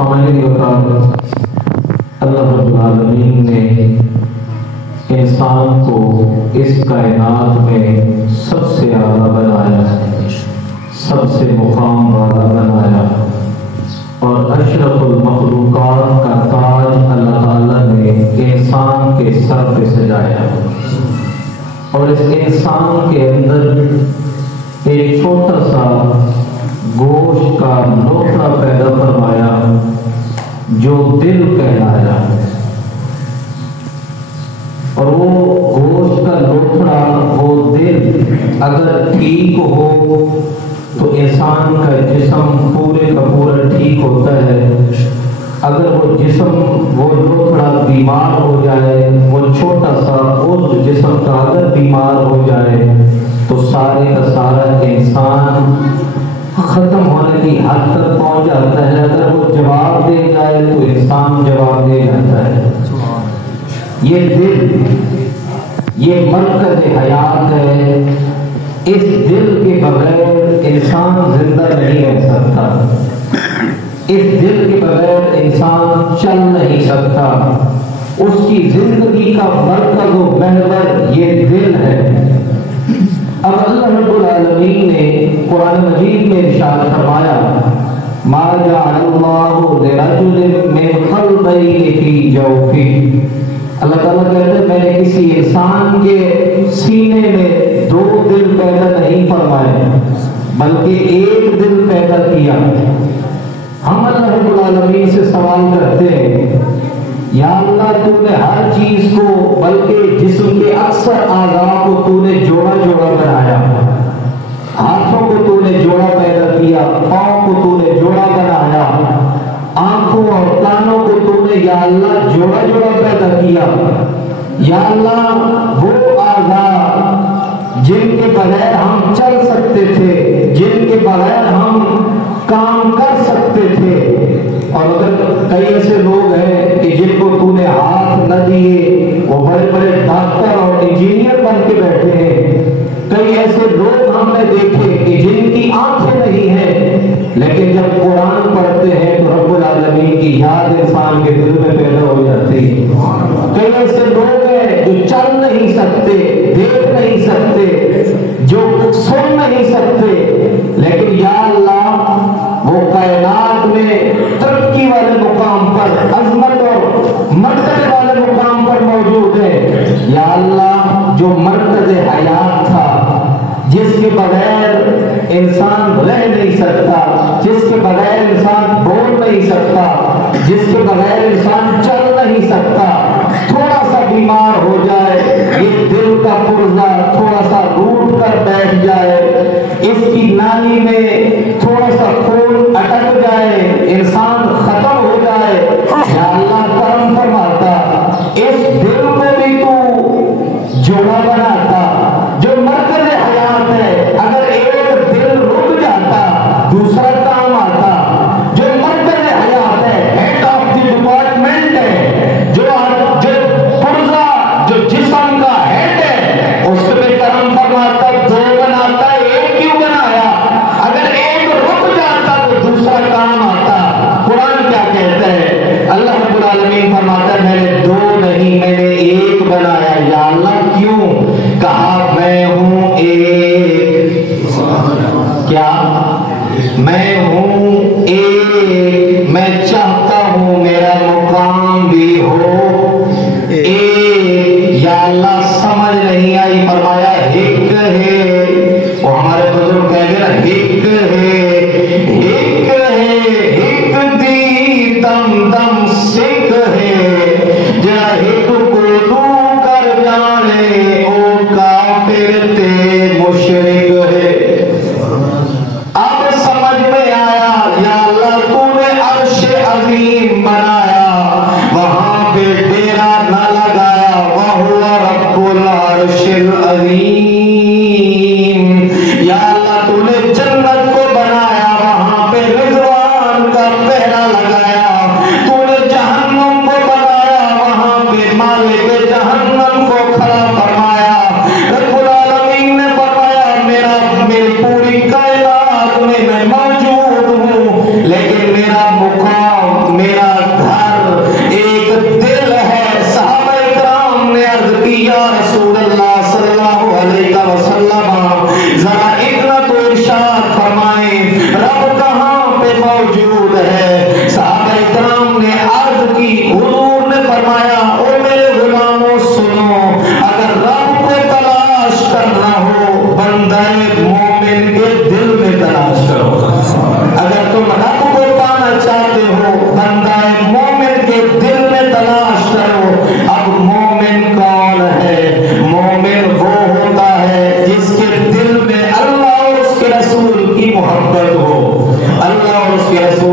سامنے وقار اللہ رب العالمین نے انسان کو اس کائنات میں سب سے اعلیٰ بنایا، سب سے مقام والا بنایا، اور اشرف المخلوقات کا تاج اللہ تعالیٰ نے انسان کے سر پہ سجایا، اور اس انسان کے اندر ایک چھوٹا سا گوشت کا لوتھڑا پیدا فرمایا جو دل کہلایا، اور وہ گوشت کا لوتھڑا، وہ دل اگر ٹھیک ہو تو انسان کا جسم پورے کا پورا ٹھیک ہوتا ہے۔ اگر وہ جسم، وہ لوتھڑا بیمار ہو جائے، وہ چھوٹا سا عضو جسم کا اگر بیمار ہو جائے تو سارے کا سارا انسان ختم ہونے کی حد تک پہنچ جاتا ہے۔ اگر وہ جواب دے جائے تو انسان جواب دے جاتا ہے۔ یہ دل، یہ مرکز حیات ہے، اس دل کے بغیر انسان زندہ نہیں رہ سکتا، اس دل کے بغیر انسان چل نہیں سکتا، اس کی زندگی کا مرکز و محور یہ دل ہے۔ اب اللہ رب العالمین نے قرآن مجید میں ارشاد فرمایا، ما جعل اللہ لرجل من قلبین فی جوفہ، اللہ تعالیٰ کہتے ہیں میں نے کسی انسان کے سینے میں دو دل پیدا نہیں فرمائے بلکہ ایک دل پیدا کیا۔ ہم اللہ رب العالمین سے سوال کرتے ہیں، یا اللہ تو نے ہر چیز کو، بلکہ جسم کے اکثر اعضاء کو تو نے جوڑا جوڑا بنایا، ہاتھوں کو تو نے جوڑا پیدا کیا، پاؤں کو تو نے جوڑا بنایا، آنکھوں اور کانوں کو تو نے یا اللہ جوڑا جوڑا پیدا کیا۔ یا اللہ وہ اعضاء جن کے بغیر ہم چل سکتے تھے، جن کے بغیر ہم کام کر سکتے تھے، اور اگر کئی ایسے لوگ ہیں کہ جن کو تو نے ہاتھ نہ دیے، وہ بڑے بڑے ڈاکٹر اور انجینئر بن کے بیٹھے ہیں، کئی ایسے لوگ ہم نے دیکھے کہ جن کی آنکھیں نہیں ہیں لیکن جب قرآن پڑھتے ہیں تو رب العالمین کی یاد انسان کے دل میں پیدا ہو جاتی ہے۔ کئی ایسے لوگ ہیں جو چل نہیں سکتے، دیکھ نہیں سکتے، جو سن نہیں سکتے، لیکن یا اللہ وہ کائنات میں ترقی والے مقام پر، عظمت اور مرتبے والے مقام پر موجود ہے۔ یا اللہ جو مرکز حیات تھا، جس کے بغیر انسان رہ نہیں سکتا، جس کے بغیر انسان بول نہیں سکتا، جس کے بغیر انسان چل نہیں سکتا، تھوڑا سا بیمار ہو جائے، یہ دل کا پرزہ تھوڑا سا روٹ کر بیٹھ جائے، اس کی نالی میں تھوڑا سا خون اٹک جائے، انسان ختم ہو جائے، یا اللہ کرم فرماتا، اس دل میں بھی تو جوڑا بناتا جو مرکز حیات ہے۔ اگر ایک دل رک جاتا دوسرا کام آتا، جو مرکز حیات ہے، ہیڈ آف دی ڈپارٹمنٹ ہے، جو پرزہ، جو جسم کا ہیڈ ہے، اس پہ کرم فرماتا، دو بناتا، ایک کیوں بنایا؟ اگر ایک رک جاتا تو دوسرا کام آتا۔ قرآن کیا کہتا ہے؟ اللہ رب العالمین فرماتا ہے میں نے دو نہیں، میں نے ایک بنایا۔ یا اللہ کیوں؟ کہا میں ہوں ایک، کیا میں ہوں ایک، میں چاہتا ہوں میرا مقام بھی ہو ایک۔ یا اللہ سمجھ نہیں آئی، فرمایا ہک ہے، وہ ہمارے بزرگ کہہ گئے نا ہک ہے، ہک ہے، ہک دی دم دم سکھ ہے، جا ہک کو لو کر جانے او کافر تے مشرک ہے۔ اب سمجھ میں آیا، یا اللہ تو نے عرش عظیم بنایا، وہاں پہ ڈیرا نہ لگایا، وَهُوَ رَبُّ الْعَرْشِ الْعَظِيمِ۔ یا اللہ تو نے جنت کو بنایا، وہاں پہ رضوان کا پہرا لگایا، تو نے جہنم کو بنایا، وہاں پہ مالک جہنم کو کھڑا فرمایا۔ رب العالمین نے فرمایا میری پوری کائنات میں موجود ہوں، لیکن میرا مقام،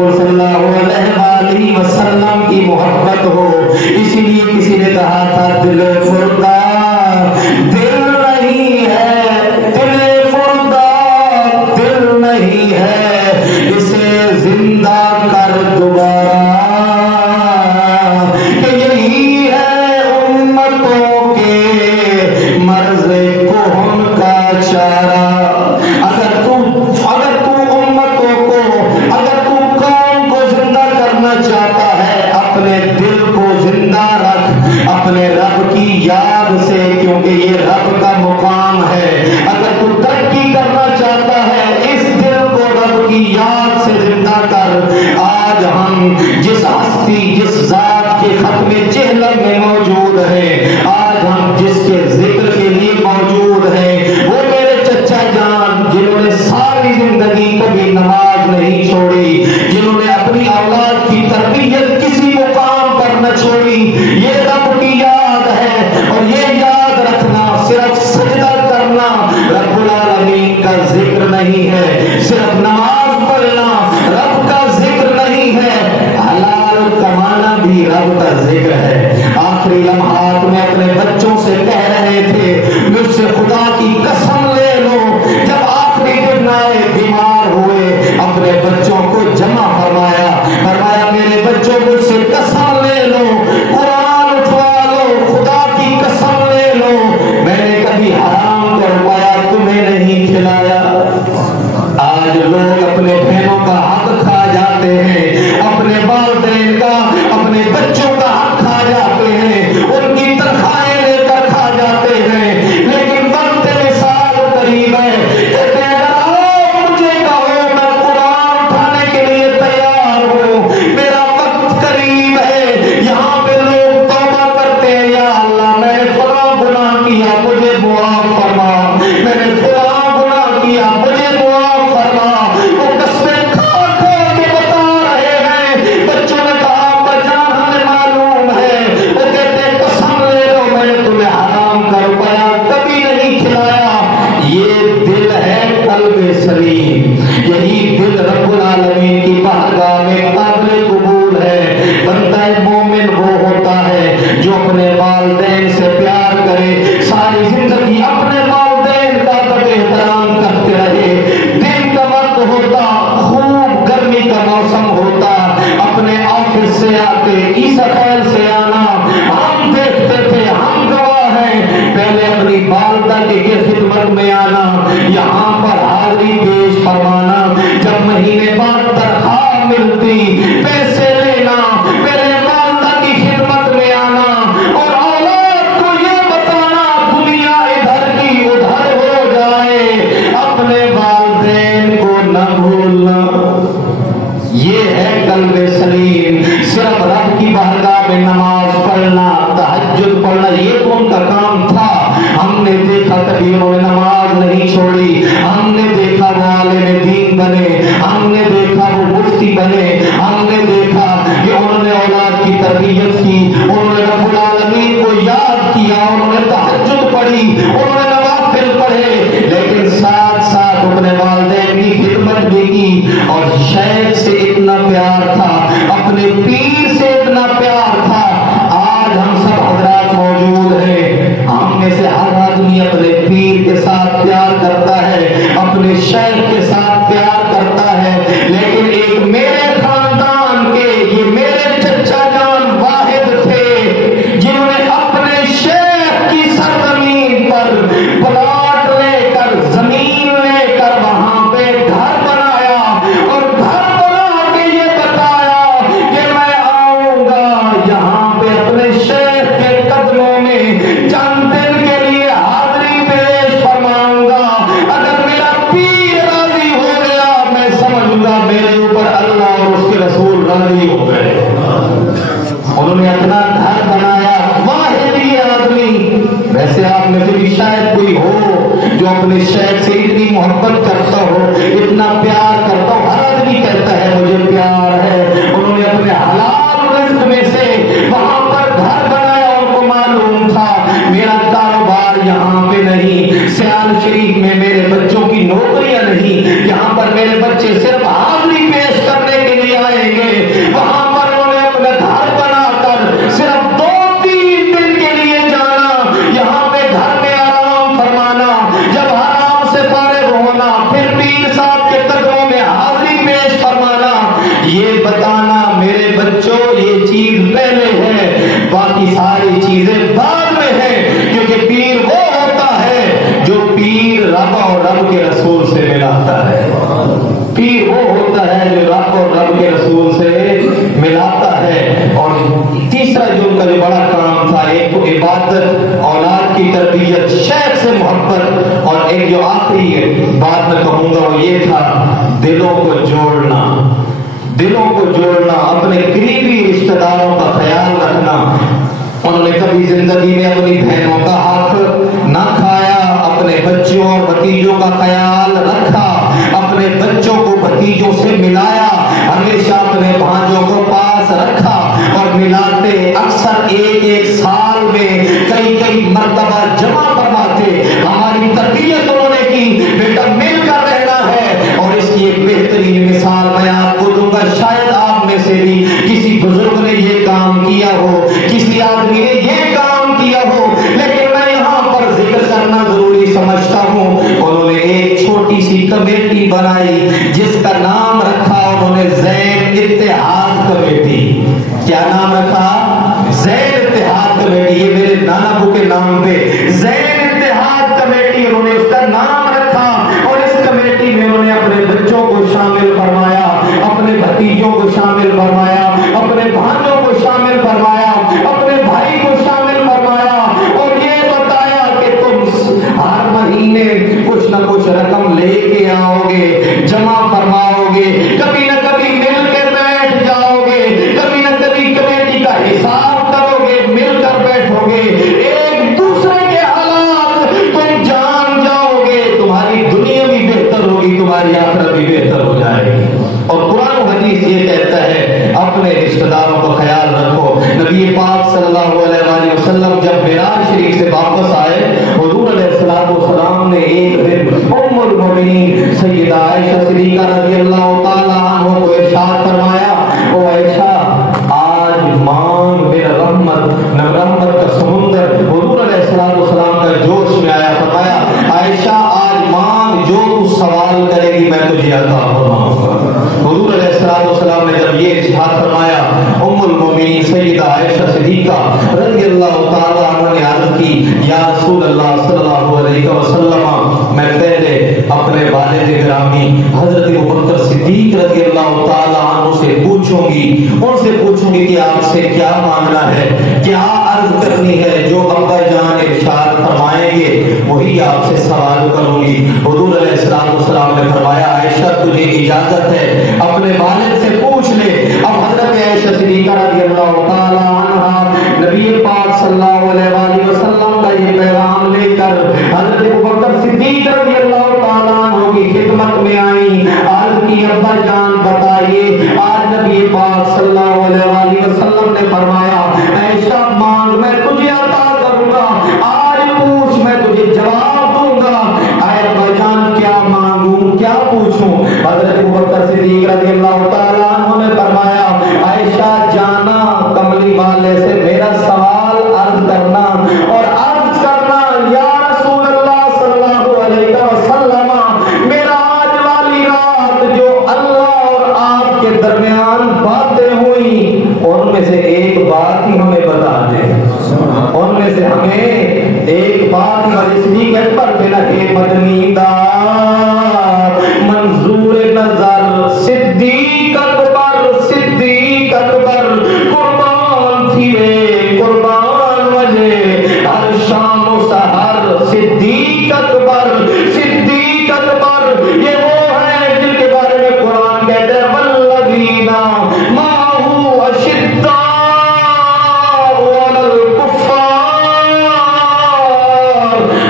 رسول صلی اللہ علیہ وسلم کی محبت ہو. اسی لیے کسی نے کہا تھا دل مردہ دل نہیں ہے، دل مردہ دل نہیں ہے، اسے زندہ کر دوبارہ. کہ یہی ہے امتوں کے مرض کہن کا چارہ. اگر تو امتوں کو، اگر تو قوم کو زندہ کرنا چاہتا ہے، اپنے دل کو زندہ رکھ اپنے رب کی یاد سے، کیونکہ یہ رب کا مقام ہے. اگر تو ترقی کرنا چاہتا ہے، اس دل کو رب کی یاد سے زندہ کر. آج ہم جس ہستی، جس ذات کے ختم چہلم میں موجود ہیں، آج ہم جس کے ذکر کے لیے موجود ہیں، وہ میرے چچا جان جنہوں نے ساری زندگی کبھی نماز نہیں چھوڑی، جنہوں نے اپنی اولاد کی تربیت کسی مقام پر نہ چھوڑی. یہ رب کی یاد ہے، اور یہ یاد رکھنا صرف سجدہ کرنا رب العالمین کا ذکر نہیں ہے، صرف نماز پڑھنا رب کا ذکر نہیں ہے، حلال کمانا بھی رب کا ذکر ہے. آخری لمحات میں اپنے بچوں سے کہہ رہے تھے مجھ سے خدا کی قسم لے لو، جب آخری دن آئے بیمار ہوئے اپنے بچوں کو جمع فرمایا، فرمایا میرے بچوں مجھ سے قسم لے لو، قرآن اٹھوا لو، خدا کی قسم لے لو، میں نے کبھی حرام کروایا تمہیں نہیں کھلایا. آج لوگ اپنے بہنوں کا حق کھا جاتے ہیں، اپنے والدین کا، اپنے بچوں کا حق کھا جاتے ہیں، ان کی تنخواہیں لے کر کھا جاتے ہیں، لیکن وقت مثال قریب ہے. کہتے ہیں اگر آپ مجھے کہو میں قرآن اٹھانے کے لیے تیار ہوں، میرا وقت قریب ہے. یہاں پہ لوگ توبہ کرتے ہیں، یا اللہ میں نے فلاں گناہ کیا مجھے معاف فرما، میں نے فلاں گناہ کیا مجھے معاف فرما. وہ قسمیں کھا کھا کے بتا رہے ہیں. بچوں نے کہا بجان ہمیں معلوم ہے، وہ کہتے ہیں قسم لے لو میں نے تمہیں حرام کا روپیہ کبھی نہیں کھلایا. یہ دل ہے قلب سلیم، یہی دل رب العالمین کی بارگاہ میں قابل قبول ہے. بندہ مومن وہ ہوتا ہے جو اپنے والدین سے پیار کرے، ساری زندگی اپنے والدین کا ادب احترام کرتے رہے. دن کا وقت ہوتا، خوب گرمی کا موسم ہوتا، اپنے آفس سے آتے، عیسیٰ سے آنا ہم دیکھتے تھے، ہم گواہ ہیں. پہلے اپنی والدہ کی خدمت میں آنا، یہاں پر حاضری پیش فرمانا، جب مہینے بعد تنخواہ ملتی پیسے لینا، پہلے والدہ کی خدمت میں آنا، اور اولاد کو یہ بتانا دنیا ادھر کی ادھر ہو جائے، اپنے والدین کو نہ بھولنا. یہ ہے قلب سلیم. صرف رب کی بارگاہ میں نماز پڑھنا، تہجد پڑھنا، یہ تو ان کا کام تھا. ہم نے دیکھا کبھی انہوں نے نماز نہیں چھوڑی، ہم نے دیکھا وہ عالم دین بنے، ہم نے دیکھا وہ مفتی بنے، ہم نے دیکھا کہ انہوں نے اولاد کی تربیت کی، انہوں نے رب العالمین کو یاد کیا، انہوں نے تہجد پڑھی، انہوں نے نوافل پڑھے، لیکن ساتھ ساتھ اپنے والدین کی خدمت بھی کی. اور شیخ سے اتنا پیار تھا، اپنے پیر سے اتنا پیار تھا. آج ہم سب حضرات موجود ہیں، ہم میں سے ہر آدمی اپنے پیر کے ساتھ پیار کرتا ہے، اپنے شیخ کے ساتھ پیار کرتا ہے، میرے بچوں یہ چیز پہلے ہے، باقی ساری چیزیں بعد میں ہیں، کیونکہ پیر وہ ہوتا ہے جو پیر رب اور رب کے رسول سے ملاتا ہے، پیر وہ ہوتا ہے جو رب اور رب کے رسول سے ملاتا ہے۔ اور تیسرا جو ان کا جو بڑا کام تھا، ایک تو عبادت، اولاد کی تربیت، شیخ سے محبت، اور ایک جو آخری بات میں کہوں گا وہ یہ تھا دلوں کو جوڑنا، دلوں کو جوڑنا، اپنے قریبی رشتہ داروں کا خیال رکھنا۔ انہوں نے کبھی زندگی میں اپنی بہنوں کا ہاتھ نہ کھایا، اپنے بچوں اور بھتیجوں کا خیال رکھا، اپنے بچوں کو بھتیجوں سے ملایا، ہمیشہ اپنے بھانجوں کو پاس رکھا، اور ملاتے اکثر ایک ایک سال میں کئی کئی مرتبہ جمع فرماتے۔ ہماری تربیت انہوں نے کی، بیٹا مل کر رہنا ہے، اور اس کی ایک بہترین مثال میں آپ کو دوں گا۔ شاید آپ میں سے بھی کسی بزرگ نے یہ کام کیا ہو، کسی آدمی نے یہ کام کیا ہو، لیکن میں یہاں پر ذکر کرنا ضروری سمجھتا ہوں۔ انہوں نے ایک چھوٹی سی کمیٹی بنائی جس کا نام رکھا انہوں نے زین اتحاد کمیٹی۔ کیا نام رکھا؟ زین اتحاد کمیٹی۔ یہ میرے نانا ابو کے نام پہ زین اتحاد کمیٹی انہوں نے اس کا نام رکھا، اور اس کمیٹی میں انہوں نے اپنے بچوں کو شامل فرمایا، اپنے بھتیجوں کو شامل فرمایا، اپنے بھانجوں کو شامل فرمایا، اپنے بھائی کو شامل فرمایا، اور یہ بتایا کہ تم ہر مہینے کچھ نہ کچھ رقم لے کے آؤ گے، جمع فرماؤ گے، کبھی نہ کبھی مل کے بیٹھ جاؤ گے، کبھی نہ کبھی کمیٹی کا حساب کرو گے، مل کر بیٹھو گے، ایک دوسرے کے حالات تم جان جاؤ گے، تمہاری دنیا بھی بہتر ہوگی، تمہاری آخرت بھی بہتر ہو جائے گی۔ اور قرآن و حدیث یہ کہتا ہے اپنے رشتہ داروں کا خیال رکھو۔ نبی پاک صلی اللہ علیہ وآلہ وسلم جب معراج شریف سے واپس آئے، حضور علیہ السلام نے ایک دن ام المؤمنین سیدہ عائشہ صدیقہ رضی اللہ تعالیٰ عنہ کو ارشاد فرمایا، او عائشہ آج مانگ میرا رحمت کا سمندر۔ حضور علیہ السلام کا جوش میں آیا، فرمایا عائشہ آج مانگ، جو تو سوال کرے گی میں تجھے عطا فرماؤں گا۔ حضور علیہ السلام نے جب یہ ارشاد فرمایا، ام المؤمنین سیدہ عائشہ صدیقہ رضی اللہ تعالیٰ عنہ نے عرض کی، یا رسول اللہ صلی اللہ علیہ وسلم، میں پہلے اپنے والد گرامی حضرت ابوبکر صدیق رضی اللہ تعالیٰ عنہ سے پوچھوں گی، ان سے پوچھوں گی کہ آپ سے کیا مانگنا ہے، کیا عرض کرنی ہے، جو ابا جان ارشاد فرمائیں گے وہی آپ سے سوال کروں گی۔ حضور علیہ السلام نے فرمایا عائشہ تجھے اجازت ہے، اپنے والد سے پوچھ لے۔ اب حضرت عائشہ صدیقہ رضی اللہ تعالی عنہا نبی پاک صلی اللہ علیہ وآلہ وسلم کا یہ پیغام لے کر حضرت ابوبکر صدیق رضی اللہ تعالی عنہ کی خدمت میں آئی، عرض کی ابا جان بتائیے آج نبی پاک صلی اللہ علیہ وآلہ وسلم نے فرمایا عائشہ مانگ میں تجھے عطا کروں گا، آج پوچھ میں تجھے جواب دوں گا۔ اے ابا جان کیا مانگوں، کیا پوچھوں؟ حضرت ابوبکر صدیق رضی اللہ تعالی عنہ نے فرمایا عائشہ جانا کملی والے سے میرا سوال عرض کرنا، اور عرض کرنا یا رسول اللہ صلی اللہ علیہ وسلم میرا آج والی رات جو اللہ اور آپ کے درمیان باتیں ہوئی ان میں سے ایک بات ہی ہمیں بتا دیں، ان میں سے ہمیں ایک بات ہی اس لیے پر تیرا کہ مدنی دار منظور نظر صدیق اکبر قربان تھیے قربان وجہ ہر شام و سحر صدیق اکبر یہ وہ ہے جن کے بارے میں قرآن کہتے ہیں والذین معه اشداء علی الکفار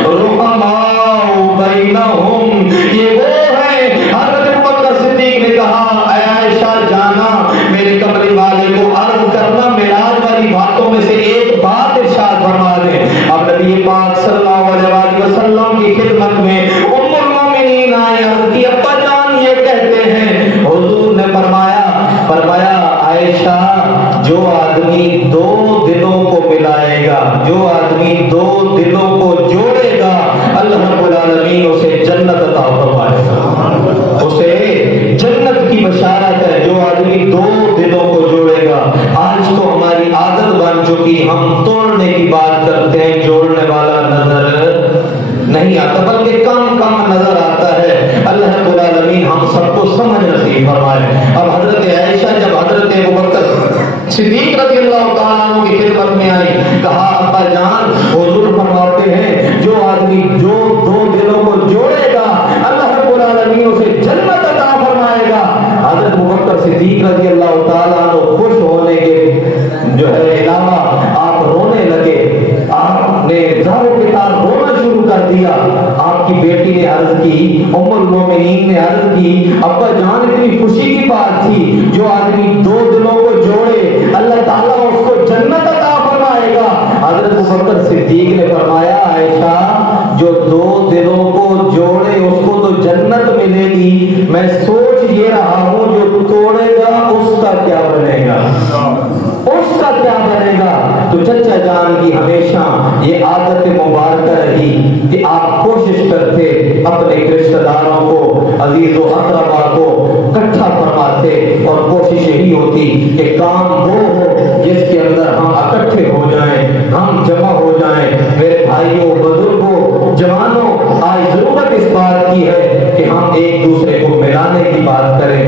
رحماء بینہم، یہ وہ ہے۔ حضرت ابوبکر صدیق نے کہا اے عائشہ جانا میرے کملی والے کو عرض کرنا معراج والی باتوں میں سے ایک بات ارشاد فرما دے۔ اب نبی پاک صلی اللہ علیہ وسلم کی خدمت میں ام المومنین آئے، عرض کی ابا جان یہ کہتے ہیں۔ حضور نے فرمایا عائشہ جو آدمی دو دلوں کو ملائے گا، جو آدمی دو دلوں کو جوڑے گا، اللہ رب العالمین اسے جنت عطا فرمائے گا، اسے جنت کی بشارت ہے۔ جو آدمی دو دلوں کو جوڑے گا نہیں آتا بلکہ کم کم نظر آتا ہے۔ اللہ رب العالمین ہم سب کو سمجھ نصیب فرمائے۔ اب حضرت عائشہ جب حضرت ابوبکر صدیق رضی اللہ تعالیٰ عنہ کی خدمت میں آئی، کہا ابا جان حضور فرماتے ہیں جو آدمی جو دو دلوں کو جوڑے گا اللہ رب العالمین اسے جنت عطا فرمائے گا۔ حضرت ابوبکر صدیق رضی اللہ تعالیٰ عنہ خوش ہونے کے جو ہے علاوہ آپ رونے لگے، آپ نے زاروں کے تار رونا شروع کر دیا۔ آپ کی بیٹی نے عرض کی، ام المومنین نے عرض کی، ابا جان اتنی خوشی کی بات تھی، جو آدمی دو دلوں کو جوڑے اللہ تعالیٰ اس کو جنت عطا فرمائے گا۔ حضرت ابوبکر صدیق نے فرمایا عائشہ جو دو دلوں کو جوڑے اس کو تو جنت ملے گی، میں سوچ یہ رہا ہوں جو توڑے گا اس کا کیا بنے گا، اس کا کیا بنے گا۔ تو چچا جان کی ہمیشہ یہ عادت مبارکہ رہی کہ آپ کوشش کرتے اپنے رشتہ داروں کو، عزیز و اقربا کو اکٹھا فرماتے، اور کوشش یہی ہوتی کہ کام وہ ہو جس کے اندر ہم اکٹھے ہو جائیں، ہم جمع ہو جائیں۔ میرے بھائیوں، بزرگوں، جوانوں، آج ضرورت اس بات کی ہے کہ ہم ایک دوسرے کو ملانے کی بات کریں۔